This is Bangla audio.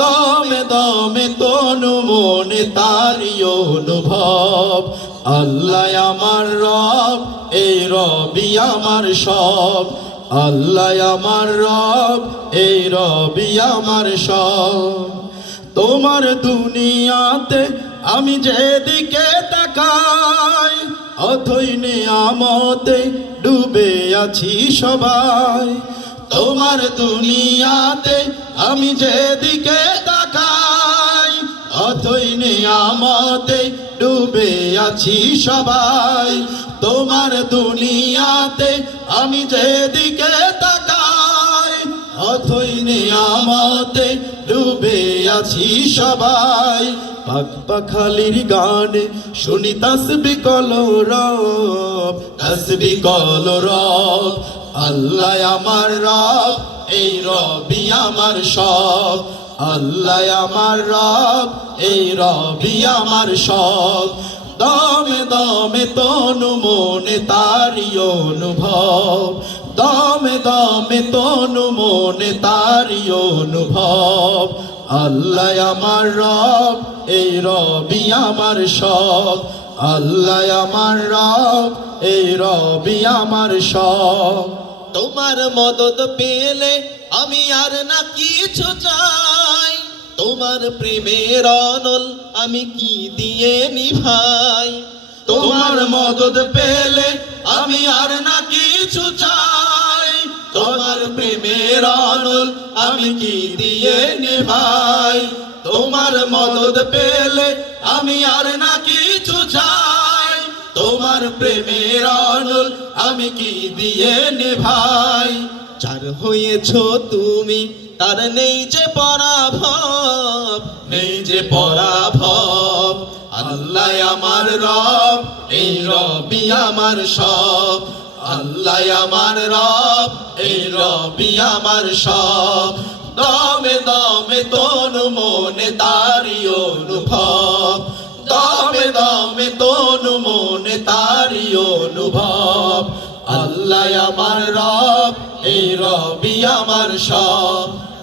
দমে দমে তনু মনে তারি অনুভব। আল্লাহ আমার রব, এই রবি আমার সব। আল্লাহ আমার রব, এই রবি আমার সব। তোমার দুনিয়াতে আমি যেদিকে তাকাই, অথই নিয়ামতে ডুবে আছি সবাই। তোমার দুনিয়াতে আমি যেদিকে আছি সবাই। তোমার দুনিয়াতে আমি যেদিকে তাকাই, অথই নিয়ামতে ডুবে আছি সবাই। পাক পাখালির গানে শুনি তসবি কলরব তসবি কলরব। আল্লাহ আমার রব, এই রবি আমার সব। আল্লাহ আমার রব, এই রবি আমার সব। দমে দমে তনু মনে তারি অনুভব। দমে দমে তনু মনে তারি অনুভব। আল্লাহ আমার রব, এই রবি আমার সব। আল্লাহ আমার রব, এই রবি আমার সব। তোমার মদত পেলে আমি আর না কিছু তোমার প্রেমের অনল আমি কি দিয়ে নিভাই? তোমার মদত পেলে আমি আর না কিছু চাই। তোমার প্রেমের অনল আমি কি দিয়ে নিভাই? তোমার মদত পেলে আমি আর না কিছু চাই। তোমার প্রেমের অনল আমি কি দিয়ে নিভাই? চার হয়েছ তুমি তার নেই যে পরাভব, নেই যে পরাভব। আল্লাহ আমার রব, এই রবি আমার সব। আল্লাহ আমার রব, এই রবি আমার সব। দমে দমে তনু মনে তারি অনুভব। দমে দমে তনু মনে তারি অনুভব। আল্লাহ আমার রব, এই রবি আমার সব।